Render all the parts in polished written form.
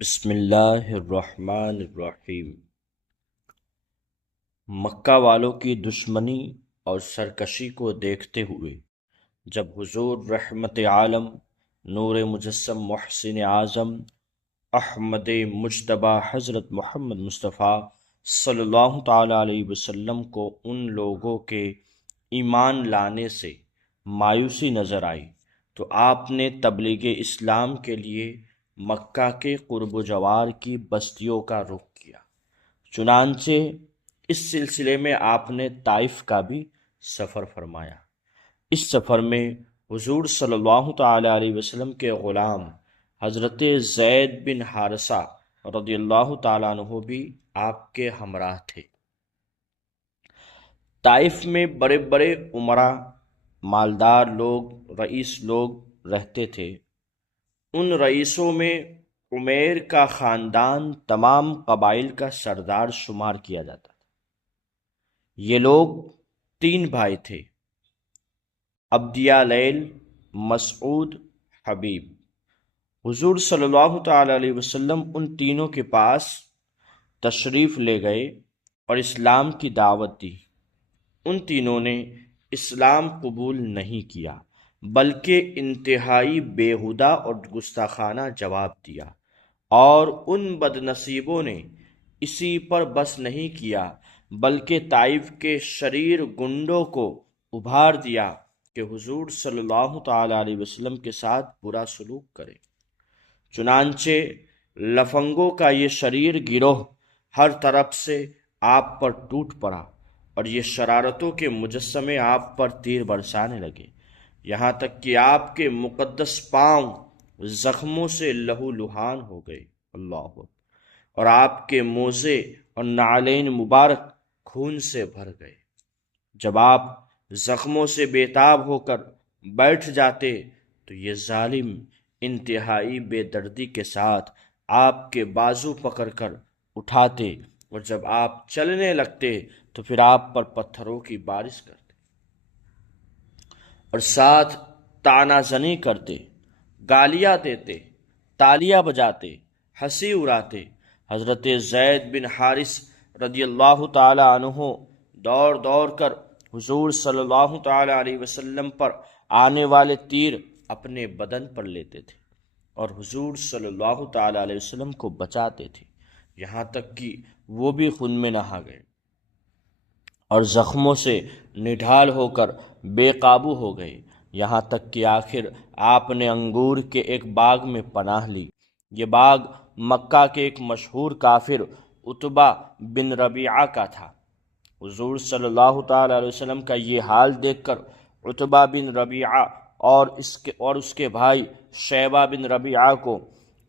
بسم اللہ الرحمن الرحیم۔ مکہ والوں کی دشمنی اور سرکشی کو دیکھتے ہوئے جب حضور رحمت عالم نور مجسم محسن اعظم احمد مجتبی حضرت محمد مصطفیٰ صلی اللہ تعالی علیہ وسلم کو ان لوگوں کے ایمان لانے سے مایوسی نظر آئی تو آپ نے تبلیغ اسلام کے لیے مکہ کے قرب و جوار کی بستیوں کا رخ کیا۔ چنانچہ اس سلسلے میں آپ نے طائف کا بھی سفر فرمایا۔ اس سفر میں حضور صلی اللہ تعالی علیہ وسلم کے غلام حضرت زید بن حارثہ رضی اللہ تعالیٰ عنہ بھی آپ کے ہمراہ تھے۔ طائف میں بڑے بڑے امراء، مالدار لوگ، رئیس لوگ رہتے تھے۔ ان رئیسوں میں عمیر کا خاندان تمام قبائل کا سردار شمار کیا جاتا تھا۔ یہ لوگ 3 بھائی تھے، عبدیہ لیل، مسعود، حبیب۔ حضور صلی اللہ تعالی علیہ وسلم ان تینوں کے پاس تشریف لے گئے اور اسلام کی دعوت دی۔ ان تینوں نے اسلام قبول نہیں کیا بلکہ انتہائی بیہودہ اور گستاخانہ جواب دیا، اور ان بد نصیبوں نے اسی پر بس نہیں کیا بلکہ طائف کے شریر گنڈوں کو ابھار دیا کہ حضور صلی اللہ تعالی علیہ وسلم کے ساتھ برا سلوک کرے۔ چنانچہ لفنگوں کا یہ شریر گروہ ہر طرف سے آپ پر ٹوٹ پڑا اور یہ شرارتوں کے مجسمے آپ پر تیر برسانے لگے، یہاں تک کہ آپ کے مقدس پاؤں زخموں سے لہو لہان ہو گئے۔ اللہ اکبر! اور آپ کے موزے اور نعلین مبارک خون سے بھر گئے۔ جب آپ زخموں سے بیتاب ہو کر بیٹھ جاتے تو یہ ظالم انتہائی بے دردی کے ساتھ آپ کے بازو پکڑ کر اٹھاتے، اور جب آپ چلنے لگتے تو پھر آپ پر پتھروں کی بارش کرتے اور ساتھ طعنہ زنی کرتے، گالیاں دیتے، تالیاں بجاتے، ہنسی اڑاتے۔ حضرت زید بن حارث رضی اللہ تعالی عنہ دوڑ دوڑ کر حضور صلی اللہ تعالی علیہ وسلم پر آنے والے تیر اپنے بدن پر لیتے تھے اور حضور صلی اللہ تعالی علیہ وسلم کو بچاتے تھے، یہاں تک کہ وہ بھی خون میں نہا گئے اور زخموں سے نڈھال ہو کر بے قابو ہو گئے، یہاں تک کہ آخر آپ نے انگور کے ایک باغ میں پناہ لی۔ یہ باغ مکہ کے ایک مشہور کافر عتبہ بن ربیعہ کا تھا۔ حضور صلی اللہ تعالی علیہ وسلم کا یہ حال دیکھ کر عتبہ بن ربیعہ اور اس کے بھائی شیبہ بن ربیعہ کو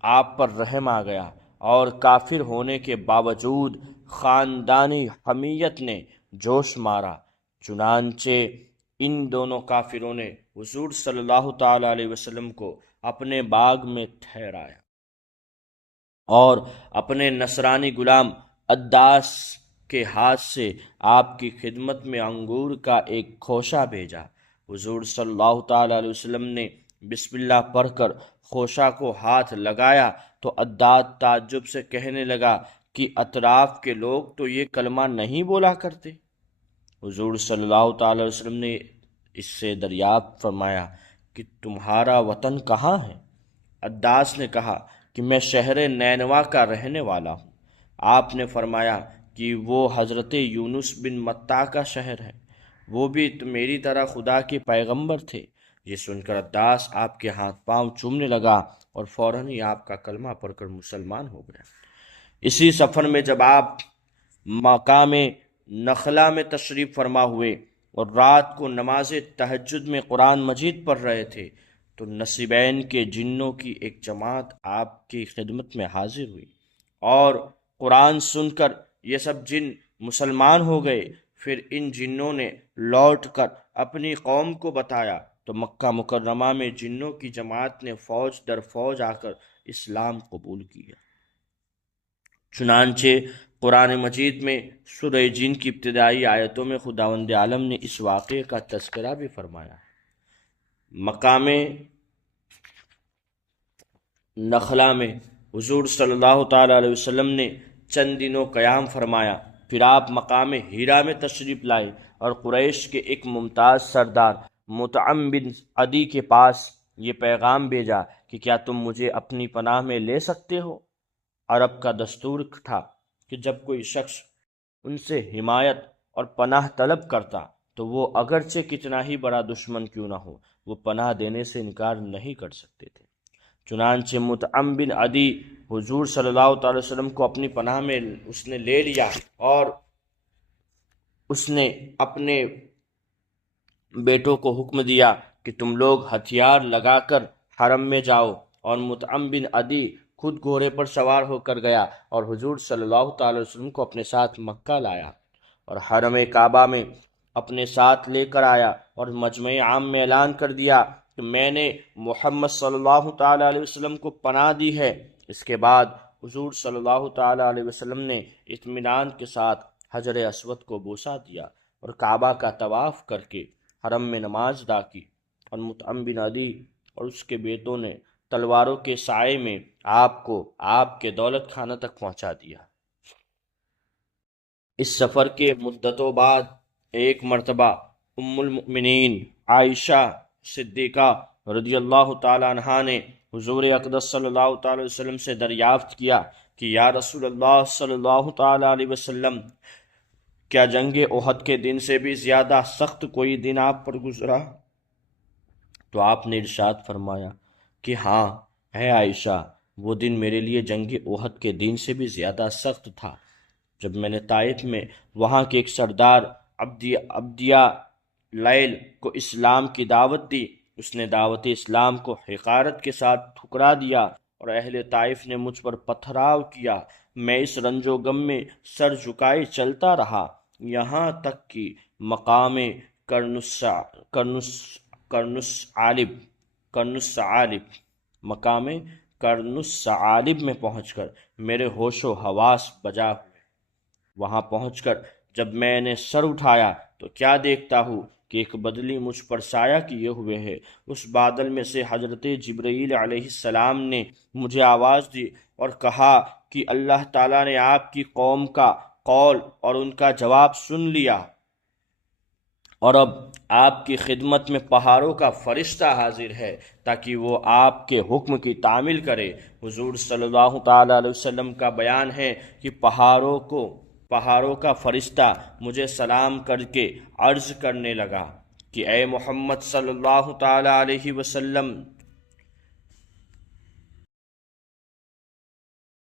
آپ پر رحم آ گیا، اور کافر ہونے کے باوجود خاندانی حمیت نے جوش مارا۔ چنانچہ ان دونوں کافروں نے حضور صلی اللہ تعالی علیہ وسلم کو اپنے باغ میں ٹھہرایا اور اپنے نصرانی غلام عداس کے ہاتھ سے آپ کی خدمت میں انگور کا ایک خوشہ بھیجا۔ حضور صلی اللہ تعالی علیہ وسلم نے بسم اللہ پڑھ کر خوشہ کو ہاتھ لگایا تو عداس تعجب سے کہنے لگا کہ اطراف کے لوگ تو یہ کلمہ نہیں بولا کرتے۔ حضور صلی اللہ تعالی علیہ وسلم نے اس سے دریافت فرمایا کہ تمہارا وطن کہاں ہے؟ عداس نے کہا کہ میں شہر نینوا کا رہنے والا ہوں۔ آپ نے فرمایا کہ وہ حضرت یونس بن متیٰ کا شہر ہے، وہ بھی میری طرح خدا کے پیغمبر تھے۔ یہ سن کر عداس آپ کے ہاتھ پاؤں چومنے لگا اور فوراً ہی آپ کا کلمہ پڑھ کر مسلمان ہو گیا۔ اسی سفر میں جب آپ مقام نخلا میں تشریف فرما ہوئے اور رات کو نماز تہجد میں قرآن مجید پڑھ رہے تھے تو نصیبین کے جنوں کی ایک جماعت آپ کی خدمت میں حاضر ہوئی، اور قرآن سن کر یہ سب جن مسلمان ہو گئے۔ پھر ان جنوں نے لوٹ کر اپنی قوم کو بتایا تو مکہ مکرمہ میں جنوں کی جماعت نے فوج در فوج آ کر اسلام قبول کیا۔ چنانچہ قرآن مجید میں سورہ جن کی ابتدائی آیتوں میں خداوند عالم نے اس واقعے کا تذکرہ بھی فرمایا ہے۔ مقام نخلا میں حضور صلی اللہ تعالیٰ علیہ وسلم نے چند دنوں قیام فرمایا، پھر آپ مقام ہیرا میں تشریف لائے اور قریش کے ایک ممتاز سردار مطعم بن عدی کے پاس یہ پیغام بھیجا کہ کیا تم مجھے اپنی پناہ میں لے سکتے ہو؟ عرب کا دستور تھا کہ جب کوئی شخص ان سے حمایت اور پناہ طلب کرتا تو وہ اگرچہ کتنا ہی بڑا دشمن کیوں نہ ہو، وہ پناہ دینے سے انکار نہیں کر سکتے تھے۔ چنانچہ مطعم بن عدی حضور صلی اللہ تعالی وسلم کو اپنی پناہ میں اس نے لے لیا اور اس نے اپنے بیٹوں کو حکم دیا کہ تم لوگ ہتھیار لگا کر حرم میں جاؤ، اور مطعم بن عدی خود گھوڑے پر سوار ہو کر گیا اور حضور صلی اللہ تعالی وسلم کو اپنے ساتھ مکہ لایا اور حرم کعبہ میں اپنے ساتھ لے کر آیا اور مجمع عام میں اعلان کر دیا کہ میں نے محمد صلی اللہ تعالی علیہ وسلم کو پناہ دی ہے۔ اس کے بعد حضور صلی اللہ تعالی علیہ وسلم نے اطمینان کے ساتھ حجر اسود کو بوسہ دیا اور کعبہ کا طواف کر کے حرم میں نماز ادا کی، اور مطعم بن عدی اور اس کے بیٹوں نے تلواروں کے سائے میں آپ کو آپ کے دولت خانہ تک پہنچا دیا۔ اس سفر کے مدتوں بعد ایک مرتبہ ام المؤمنین عائشہ صدیقہ رضی اللہ تعالی عنہا نے حضور اقدس صلی اللہ تعالی وسلم سے دریافت کیا کہ یا رسول اللہ صلی اللہ تعالی علیہ وسلم، کیا جنگ احد کے دن سے بھی زیادہ سخت کوئی دن آپ پر گزرا؟ تو آپ نے ارشاد فرمایا کہ ہاں اے عائشہ، وہ دن میرے لیے جنگ احد کے دن سے بھی زیادہ سخت تھا، جب میں نے طائف میں وہاں کے ایک سردار عبدیہ لیل کو اسلام کی دعوت دی۔ اس نے دعوت اسلام کو حقارت کے ساتھ ٹھکرا دیا اور اہل طائف نے مجھ پر پتھراؤ کیا۔ میں اس رنج و غم میں سر جھکائے چلتا رہا، یہاں تک کہ مقام کرنس عالب میں پہنچ کر میرے ہوش و حواس بجا ہوئے۔ وہاں پہنچ کر جب میں نے سر اٹھایا تو کیا دیکھتا ہوں کہ ایک بدلی مجھ پر سایہ کیے ہوئے ہے۔ اس بادل میں سے حضرت جبرائیل علیہ السلام نے مجھے آواز دی اور کہا کہ اللہ تعالیٰ نے آپ کی قوم کا قول اور ان کا جواب سن لیا، اور اب آپ کی خدمت میں پہاڑوں کا فرشتہ حاضر ہے تاکہ وہ آپ کے حکم کی تعمیل کرے۔ حضور صلی اللہ تعالی علیہ وسلم کا بیان ہے کہ پہاڑوں کا فرشتہ مجھے سلام کر کے عرض کرنے لگا کہ اے محمد صلی اللہ تعالی علیہ وسلم،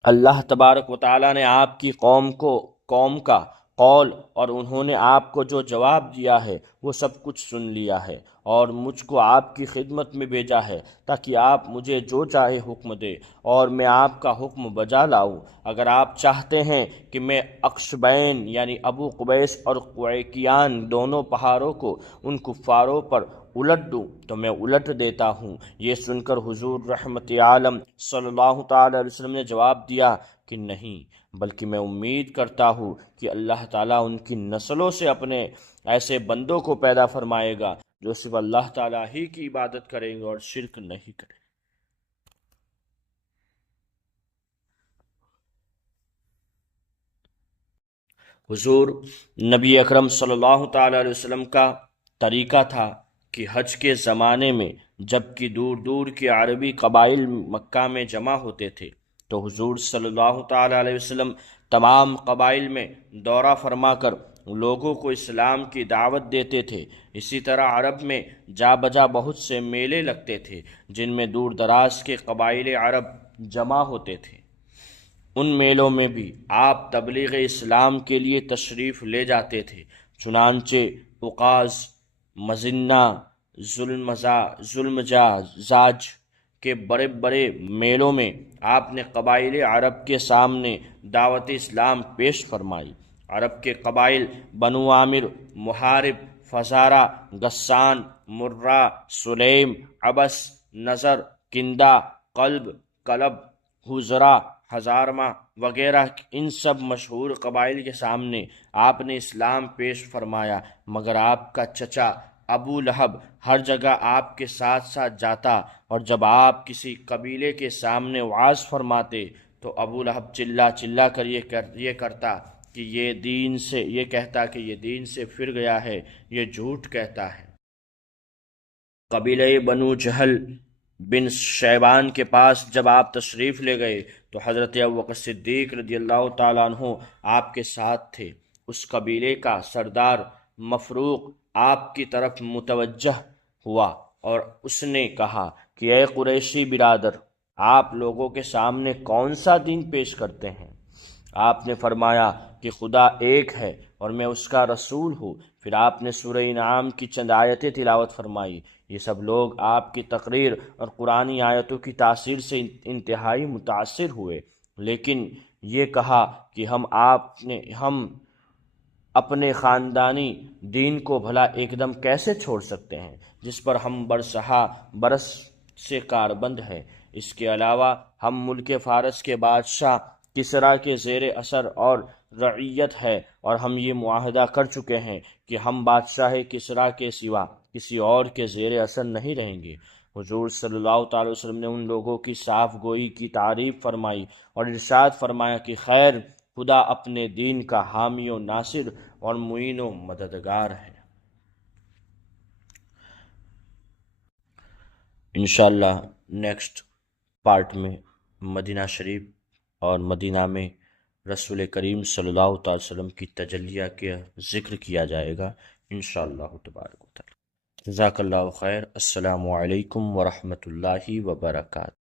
اللہ تبارک و تعالی نے آپ کی قوم کا قول اور انہوں نے آپ کو جو جواب دیا ہے وہ سب کچھ سن لیا ہے، اور مجھ کو آپ کی خدمت میں بھیجا ہے تاکہ آپ مجھے جو چاہے حکم دے اور میں آپ کا حکم بجا لاؤں۔ اگر آپ چاہتے ہیں کہ میں اخشبین یعنی ابو قبیس اور قعیقیان دونوں پہاڑوں کو ان کفاروں پر الٹ دوں تو میں الٹ دیتا ہوں۔ یہ سن کر حضور رحمت عالم صلی اللہ تعالی علیہ وسلم نے جواب دیا کہ نہیں، بلکہ میں امید کرتا ہوں کہ اللہ تعالیٰ ان کی نسلوں سے اپنے ایسے بندوں کو پیدا فرمائے گا جو صرف اللہ تعالیٰ ہی کی عبادت کریں گے اور شرک نہیں کریں۔ حضور نبی اکرم صلی اللہ تعالی علیہ وسلم کا طریقہ تھا کہ حج کے زمانے میں جب کہ دور دور کے عربی قبائل مکہ میں جمع ہوتے تھے تو حضور صلی اللہ تعالی علیہ وسلم تمام قبائل میں دورہ فرما کر لوگوں کو اسلام کی دعوت دیتے تھے۔ اسی طرح عرب میں جا بجا بہت سے میلے لگتے تھے جن میں دور دراز کے قبائل عرب جمع ہوتے تھے۔ ان میلوں میں بھی آپ تبلیغ اسلام کے لیے تشریف لے جاتے تھے۔ چنانچہ عکاظ، مزنہ، ظلمجاج کے بڑے بڑے میلوں میں آپ نے قبائل عرب کے سامنے دعوت اسلام پیش فرمائی۔ عرب کے قبائل بنو عامر، محارب، فزارہ، غسان، مرہ، سلیم، عبس، نظر، کندہ، کلب، حزرہ، ہزارمہ وغیرہ، ان سب مشہور قبائل کے سامنے آپ نے اسلام پیش فرمایا، مگر آپ کا چچا ابو لہب ہر جگہ آپ کے ساتھ ساتھ جاتا، اور جب آپ کسی قبیلے کے سامنے وعظ فرماتے تو ابو لہب چلا چلا کر یہ کرتا کہ یہ کہتا کہ یہ دین سے پھر گیا ہے، یہ جھوٹ کہتا ہے۔ قبیلہ بنو جہل بن شیبان کے پاس جب آپ تشریف لے گئے تو حضرت ابوبکر صدیق رضی اللہ تعالیٰ عنہ آپ کے ساتھ تھے۔ اس قبیلے کا سردار مفروق آپ کی طرف متوجہ ہوا اور اس نے کہا کہ اے قریشی برادر، آپ لوگوں کے سامنے کون سا دین پیش کرتے ہیں؟ آپ نے فرمایا کہ خدا ایک ہے اور میں اس کا رسول ہوں۔ پھر آپ نے سورہ انعام کی چند آیتیں تلاوت فرمائی۔ یہ سب لوگ آپ کی تقریر اور قرآنی آیتوں کی تاثیر سے انتہائی متاثر ہوئے، لیکن یہ کہا کہ ہم اپنے خاندانی دین کو بھلا ایک دم کیسے چھوڑ سکتے ہیں جس پر ہم برس سے کاربند ہیں۔ اس کے علاوہ ہم ملک فارس کے بادشاہ کسریٰ کے زیر اثر اور رعیت ہے، اور ہم یہ معاہدہ کر چکے ہیں کہ ہم بادشاہ کسریٰ کے سوا کسی اور کے زیر اثر نہیں رہیں گے۔ حضور صلی اللہ تعالی وسلم نے ان لوگوں کی صاف گوئی کی تعریف فرمائی اور ارشاد فرمایا کہ خیر، خدا اپنے دین کا حامی و ناصر اور معین و مددگار ہے۔ انشاءاللہ نیکسٹ پارٹ میں مدینہ شریف اور مدینہ میں رسول کریم صلی اللہ تعالی وسلم کی تجلیہ کا ذکر کیا جائے گا انشاءاللہ تبارک و تعالی۔ جزاک اللہ خیر۔ السلام علیکم ورحمۃ اللہ وبرکاتہ۔